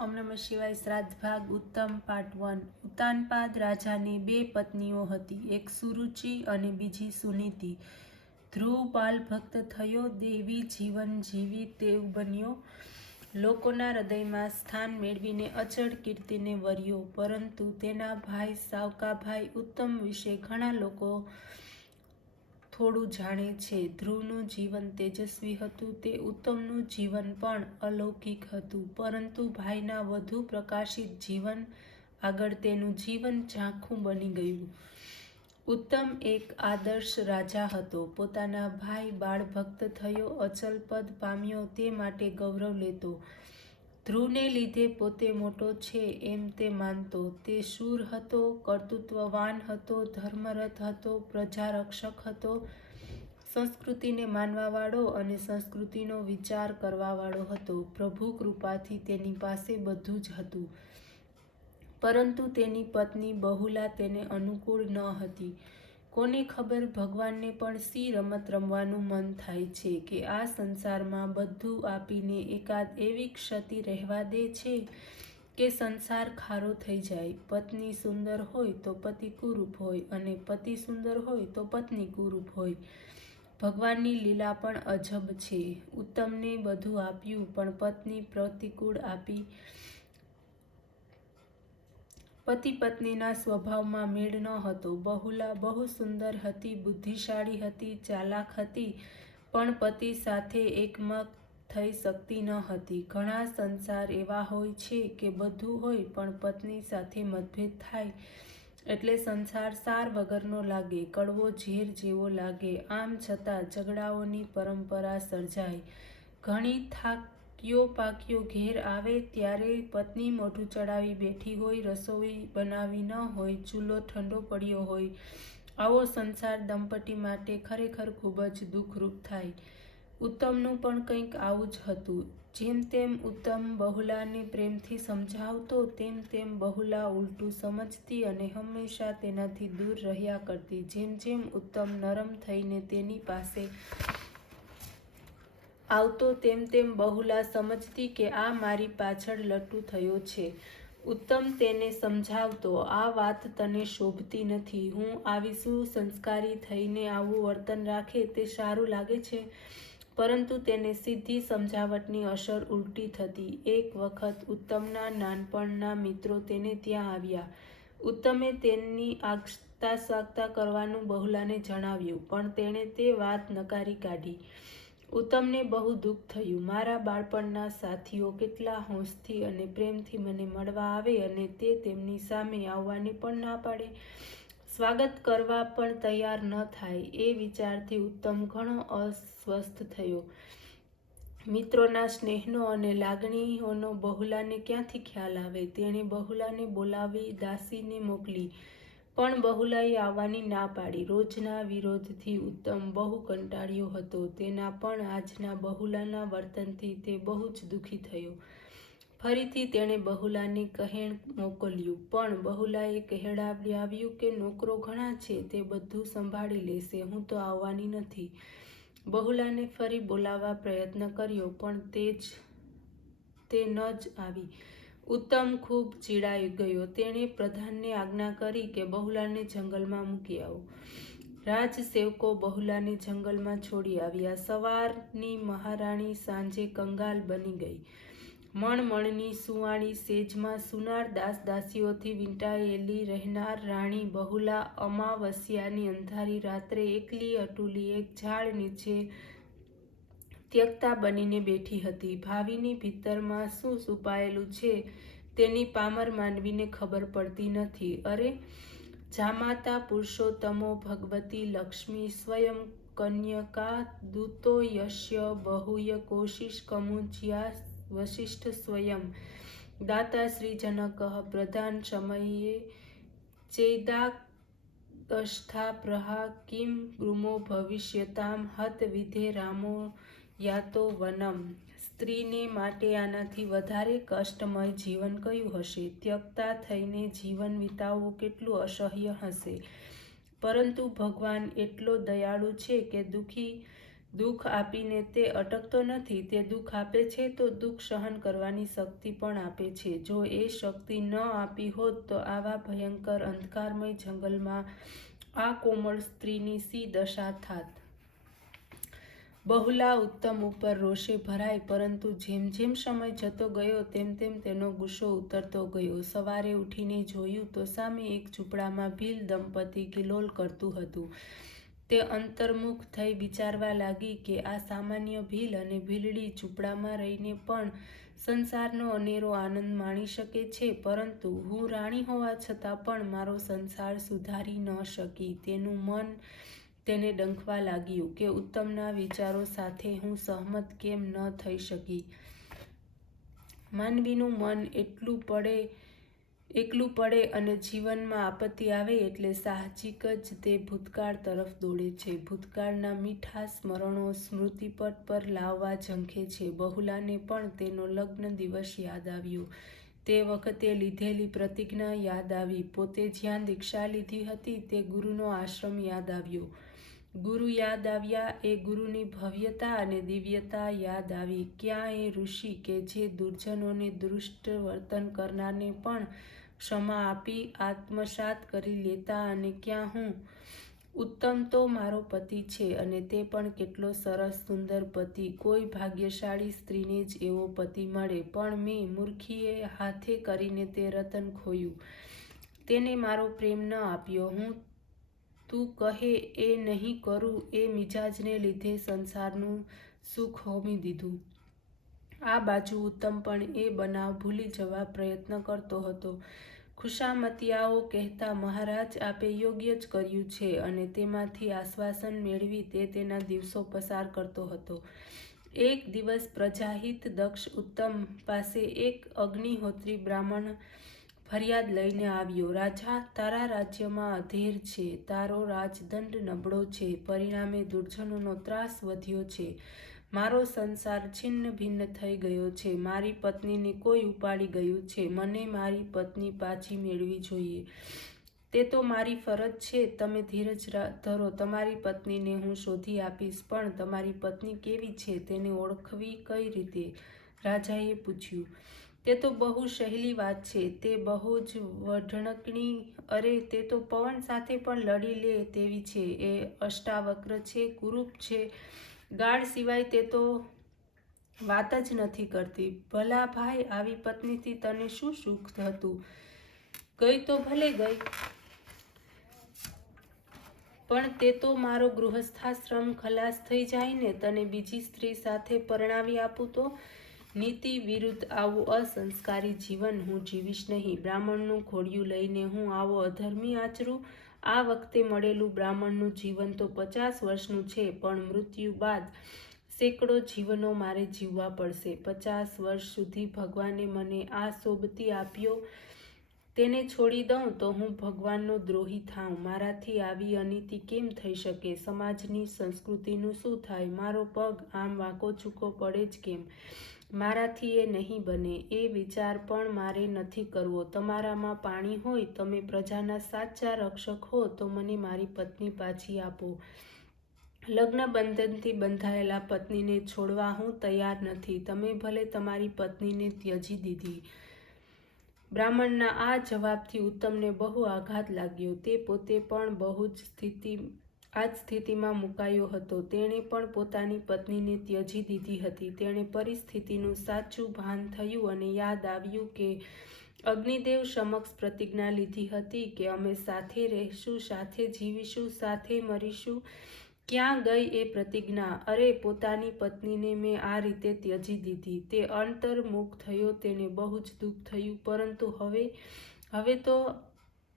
ઓમ નમઃ શિવાય. શ્રાદ્ધ ભાગ ઉત્તમ પાર્ટ 1. ઉતાનપાદ રાજાને 2 પત્નીઓ હતી, એક સુરુચિ અને બીજી સુનીતિ. ધ્રુવ બાલ ભક્ત થયો, દેવી જીવન જીવી તેવ બન્યો, લોકોના હૃદયમાં સ્થાન મેળવીને અચળ કીર્તિને વર્યો. પરંતુ તેના ભાઈ સાવકાભાઈ ઉત્તમ વિશે ઘણા લોકો થોડું જાણે છે. ધ્રુવનું જીવન તેજસ્વી હતું, તે ઉત્તમનું જીવન પણ અલૌકિક હતું, પરંતુ ભાઈના વધુ પ્રકાશિત જીવન આગળ તેનું જીવન ઝાંખું બની ગયું. ઉત્તમ એક આદર્શ રાજા હતો. પોતાના ભાઈ બાળભક્ત થયો, અચલ પદ પામ્યો તે માટે ગૌરવ લેતો. ધ્રુવને લીધે પોતે મોટો છે એમ તે માનતો. તે શૂર હતો, કર્તૃત્વવાન હતો, ધર્મરથ હતો, પ્રજારક્ષક હતો, સંસ્કૃતિને માનવાવાળો અને સંસ્કૃતિનો વિચાર કરવાવાળો હતો. પ્રભુ કૃપાથી તેની પાસે બધું જ હતું, પરંતુ તેની પત્ની બહુલા તેને અનુકૂળ ન હતી. કોને ખબર, ભગવાનને પણ સી રમત રમવાનું મન થાય છે કે આ સંસારમાં બધું આપીને એકાદ એવી ક્ષતિ રહેવા દે છે કે સંસાર ખારો થઈ જાય. પત્ની સુંદર હોય તો પતિ કુરૂપ હોય, અને પતિ સુંદર હોય તો પત્ની કુરૂપ હોય. ભગવાનની લીલા પણ અજબ છે. ઉત્તમને બધું આપ્યું, પણ પત્ની પ્રતિકૂળ આપી. પતિ પત્નીના સ્વભાવમાં મેળ ન હતો. બહુલા બહુ સુંદર હતી, બુદ્ધિશાળી હતી, ચાલાક હતી, પણ પતિ સાથે એકમત થઈ શકતી ન હતી. ઘણા સંસાર એવા હોય છે કે બધું હોય પણ પત્ની સાથે મતભેદ થાય એટલે સંસાર સાર વગરનો લાગે, કડવો ઝેર જેવો લાગે. આમ છતાં ઝઘડાઓની પરંપરા સર્જાય. ઘણી થાક્યો પાક્યો ઘેર આવે ત્યારે પત્ની મોઢું ચડાવી બેઠી હોય, રસોઈ બનાવી ન હોય, ચૂલો ઠંડો પડ્યો હોય. આવો સંસાર દંપતી માટે ખરેખર ખૂબ જ દુઃખરૂપ થાય. ઉત્તમનું પણ કંઈક આવું જ હતું. જેમ તેમ ઉત્તમ બહુલાને પ્રેમથી સમજાવતો, તેમ તેમ બહુલા ઉલટું સમજતી અને હંમેશા તેનાથી દૂર રહ્યા કરતી. જેમ જેમ ઉત્તમ નરમ થઈને તેની પાસે આવતો, તેમ તેમ બહુલા સમજતી કે આ મારી પાછળ લટ્ટુ થયો છે. ઉત્તમ તેને સમજાવતો, આ વાત તને શોભતી નથી. હું આવી સુસંસ્કારી થઈને આવું વર્તન રાખે તે સારું લાગે છે? પરંતુ તેને સીધી સમજાવટની અસર ઉલટી થતી. એક વખત ઉત્તમના નાનપણના મિત્રો તેને ત્યાં આવ્યા. ઉત્તમે તેની આગતા કરવાનું બહુલાને જણાવ્યું, પણ તેણે તે વાત નકારી કાઢી. ઉત્તમને બહુ દુઃખ થયું. મારા બાળપણના સાથીઓ કેટલા હોંશથી અને પ્રેમથી મને મળવા આવે અને તે તેમની સામે આવવાની પણ ના પાડે, સ્વાગત કરવા પણ તૈયાર ન થાય. એ વિચારથી ઉત્તમ ઘણો અસ્વસ્થ થયો. મિત્રોના સ્નેહનો અને લાગણીઓનો બહુલાને ક્યાંથી ખ્યાલ આવે? તેણે બહુલાને બોલાવી દાસીને મોકલી, પણ બહુલાએ આવવાની ના પાડી. રોજના વિરોધથી ઉત્તમ બહુ કંટાળ્યો હતો. તેના પણ આજના બહુલાના વર્તનથી તે બહુ જ દુઃખી થયો. ફરીથી તેણે બહુલાને કહેણ મોકલ્યું, પણ બહુલાએ કહેવડાવ્યું કે નોકરો ઘણા છે, તે બધું સંભાળી લેશે, હું તો આવવાની નથી. બહુલાને ફરી બોલાવવા પ્રયત્ન કર્યો, પણ તે ન જ આવી. ઉત્તમ ખૂબ ચીડાઈ ગયો. તેણે પ્રધાનને આજ્ઞા કરી કે બહુલાને જંગલમાં મૂકી આવો. રાજસેવકો બહુલાને જંગલમાં છોડી આવ્યા. સવારની મહારાણી સાંજે કંગાલ બની ગઈ. મણમણની સુંવાળી સેજમાં સુનાર દાસ-દાસીઓથી વીંટાયેલી રહેનાર રાણી બહુલા અમાવસ્યાની અંધારી રાત્રે એકલી અટુલી એક ઝાડ નીચે ત્યક્તા બનીને બેઠી હતી. ભાવિની ભીતરમાં શું છુપાયેલું છે તેની પામર માનવીને ખબર પડતી નથી. અરે જામાતા પુરુષોત્તમો ભગવતી લક્ષ્મી સ્વયં કન્યકા દૂતો યસ્ય બહૂય કોશિશ કમુચ્યા વસિષ્ઠ સ્વયં દાતા શ્રીજનકઃ પ્રધાન સમયે ચેદાસ્તા પ્રહા કિમ ગુમો ભવિષ્યતામ હત વિધે રામો યાતો વનમ. સ્ત્રીને માટે આનાથી વધારે કષ્ટમય જીવન કયું હશે? ત્યક્તા થઈને જીવન વિતાવવું કેટલું અસહ્ય હશે! પરંતુ ભગવાન એટલો દયાળુ છે કે દુઃખી દુઃખ આપીને તે અટકતો નથી, તે દુઃખ આપે છે તો દુઃખ સહન કરવાની શક્તિ પણ આપે છે. જો એ શક્તિ ન આપી હોત તો આવા ભયંકર અંધકારમય જંગલમાં આ કોમળ સ્ત્રીની શી દશા થાત? બહુલા ઉત્તમ ઉપર રોષે ભરાઈ, પરંતુ જેમ જેમ સમય જતો ગયો તેમ તેમ તેનો ગુસ્સો ઉતરતો ગયો. સવારે ઉઠીને જોયું તો સામે એક ઝૂંપડામાં ભીલ દંપતી કિલોલ કરતું હતું. તે અંતર્મુખ થઈ વિચારવા લાગી કે આ સામાન્ય ભીલ અને ભીલડી ઝૂંપડામાં રહીને પણ સંસારનો અનેરો આનંદ માણી શકે છે, પરંતુ હું રાણી હોવા છતાં પણ મારો સંસાર સુધારી ન શકી. તેનું મન તેને ડંખવા લાગ્યું કે ઉત્તમના વિચારો સાથે હું સહમત કેમ ન થઈ શકી. માનવીનું મન એકલું પડે અને જીવનમાં આપત્તિ આવે એટલે સાહજિક જ તે ભૂતકાળ તરફ દોડે છે. ભૂતકાળના મીઠા સ્મરણો સ્મૃતિપટ પર લાવવા ઝંખે છે. બહુલાને પણ તેનો લગ્ન દિવસ યાદ આવ્યો. તે વખતે લીધેલી પ્રતિજ્ઞા યાદ આવી. પોતે જ્યાં દીક્ષા લીધી હતી તે ગુરુનો આશ્રમ યાદ આવ્યો. ગુરુ યાદ આવ્યા, એ ગુરુની ભવ્યતા અને દિવ્યતા યાદ આવી. ક્યાં એ ઋષિ કે જે દુર્જનોને દુષ્ટ વર્તન કરનારને પણ ક્ષમા આપી આત્મસાત કરી લેતા, અને ક્યાં હું? ઉત્તમ તો મારો પતિ છે, અને તે પણ કેટલો સરસ સુંદર પતિ. કોઈ ભાગ્યશાળી સ્ત્રીને જ એવો પતિ મળે, પણ મેં મૂર્ખીએ હાથે કરીને તે રતન ખોયું. તેને મારો પ્રેમ ન આપ્યો. હું તું કહે એ નહીં કરું એ મિજાજને લીધે સંસારનું સુખ હોમી દીધું. આ બાજુ ઉત્તમ પણ એ બનાવ ભૂલી જવા પ્રયત્ન કરતો હતો. ખુશામતિયાઓ કહેતા, મહારાજ, આપે યોગ્ય જ કર્યું છે, અને તેમાંથી આશ્વાસન મેળવી તે તેના દિવસો પસાર કરતો હતો. એક દિવસ પ્રજાહિત દક્ષ ઉત્તમ પાસે એક અગ્નિહોત્રી બ્રાહ્મણ ફરિયાદ લઈને આવ્યો. રાજા, તારા રાજ્યમાં અધેર છે, તારો રાજદંડ નબળો છે, પરિણામે દુર્જનોનો ત્રાસ વધ્યો છે. મારો સંસાર છિન્ન ભિન્ન થઈ ગયો છે. મારી પત્નીને કોઈ ઉપાડી ગયું છે. મને મારી પત્ની પાછી મેળવી જોઈએ. તે તો મારી ફરજ છે. તમે ધીરજ ધરો, તમારી પત્નીને હું શોધી આપીશ. પણ તમારી પત્ની કેવી છે, તેને ઓળખવી કઈ રીતે? રાજાએ પૂછ્યું. તે તો બહુ સહેલી વાત છે. તે બહુ જ વઢણકણી. અરે, તે તો પવન સાથે પણ લડી લે તેવી છે. એ અષ્ટાવક્ર છે, કુરૂપ છે, ગાળ સિવાય તે તો વાત જ નથી કરતી. ભલા ભાઈ, આવી પત્નીથી તને શું સુખ હતું? ગઈ તો ભલે ગઈ, પણ તે તો મારો ગૃહસ્થાશ્રમ ખલાસ થઈ જાય ને. તને બીજી સ્ત્રી સાથે પરણાવી આપું તો? નીતિ વિરુદ્ધ આવું અસંસ્કારી જીવન હું જીવીશ નહીં. બ્રાહ્મણનું ઘોડિયું લઈને હું આવો અધર્મી આચરું? આ વખતે મળેલું બ્રાહ્મણનું જીવન તો 50 વર્ષનું છે, પણ મૃત્યુ બાદ સેંકડો જીવનો મારે જીવવા પડશે. 50 વર્ષ સુધી ભગવાને મને આ સોબતી આપ્યો, તેને છોડી દઉં તો હું ભગવાનનો દ્રોહી થાઉં. મારાથી આવી અનીતિ કેમ થઈ શકે? સમાજની સંસ્કૃતિનું શું થાય? મારો પગ આમ વાંકો ચૂકો પડે જ કેમ? મારાથી એ નહીં બને. એ વિચાર પણ મારે નથી કરવો. તમારામાં પાણી હોય, તમે પ્રજાના સાચા રક્ષક હો, તો મને મારી પત્ની પાછી આપો. લગ્ન બંધનથી બંધાયેલા પત્નીને છોડવા હું તૈયાર નથી. તમે ભલે તમારી પત્નીને ત્યજી દીધી. બ્રાહ્મણના આ જવાબથી ઉત્તમને બહુ આઘાત લાગ્યો. તે પોતે પણ બહુ જ આ જ સ્થિતિમાં મુકાયો હતો. તેણે પણ પોતાની પત્નીને ત્યજી દીધી હતી. તેણે પરિસ્થિતિનું સાચું ભાન થયું અને યાદ આવ્યું કે અગ્નિદેવ સમક્ષ પ્રતિજ્ઞા લીધી હતી કે અમે સાથે રહેશું, સાથે જીવીશું, સાથે મરીશું. ક્યાં ગઈ એ પ્રતિજ્ઞા? અરે, પોતાની પત્નીને મેં આ રીતે ત્યજી દીધી. તે અંતર્મુખ થયો. તેને બહુ જ દુઃખ થયું, પરંતુ હવે તો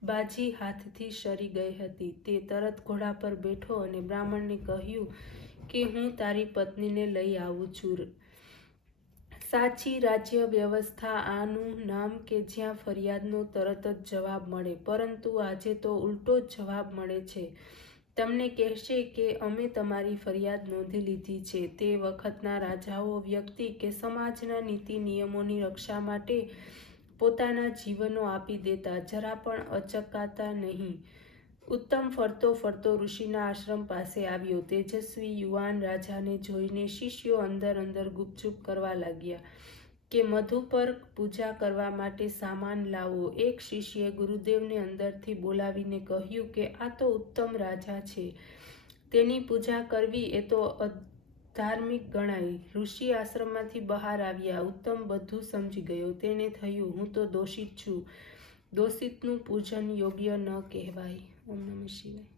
બાજી હાથથી સરી ગઈ હતી. તે તરત ઘોડા પર બેઠો અને બ્રાહ્મણને કહ્યું કે હું તારી પત્નીને લઈ આવું છું. સાચી રાજ્ય વ્યવસ્થા આનું નામ કે જ્યાં ફરિયાદનો તરત જ જવાબ મળે, પરંતુ આજે તો ઉલટો જ જવાબ મળે છે. તમને કહેશે કે અમે તમારી ફરિયાદ નોંધી લીધી છે. તે વખતના રાજાઓ વ્યક્તિ કે સમાજના નીતિ નિયમોની રક્ષા માટે પોતાના જીવનો આપી દેતા, જરા પણ અચકાતા નહીં. ઉત્તમ ફરતો ફરતો ઋષિના આશ્રમ પાસે આવ્યો. તેજસ્વી યુવાન રાજાને જોઈને શિષ્યો અંદર અંદર ગુપચુપ કરવા લાગ્યા કે મધુ પર પૂજા કરવા માટે સામાન લાવો. એક શિષ્યે ગુરુદેવને અંદરથી બોલાવીને કહ્યું કે આ તો ઉત્તમ રાજા છે, તેની પૂજા કરવી એ તો ધાર્મિક ગણાય. ઋષિ આશ્રમમાંથી બહાર આવ્યા. ઉત્તમ બધું સમજી ગયો. તેને થયું, હું તો દોષિત છું, દોષિતનું પૂજન યોગ્ય ન કહેવાય. ઓમ નમઃ શિવાય.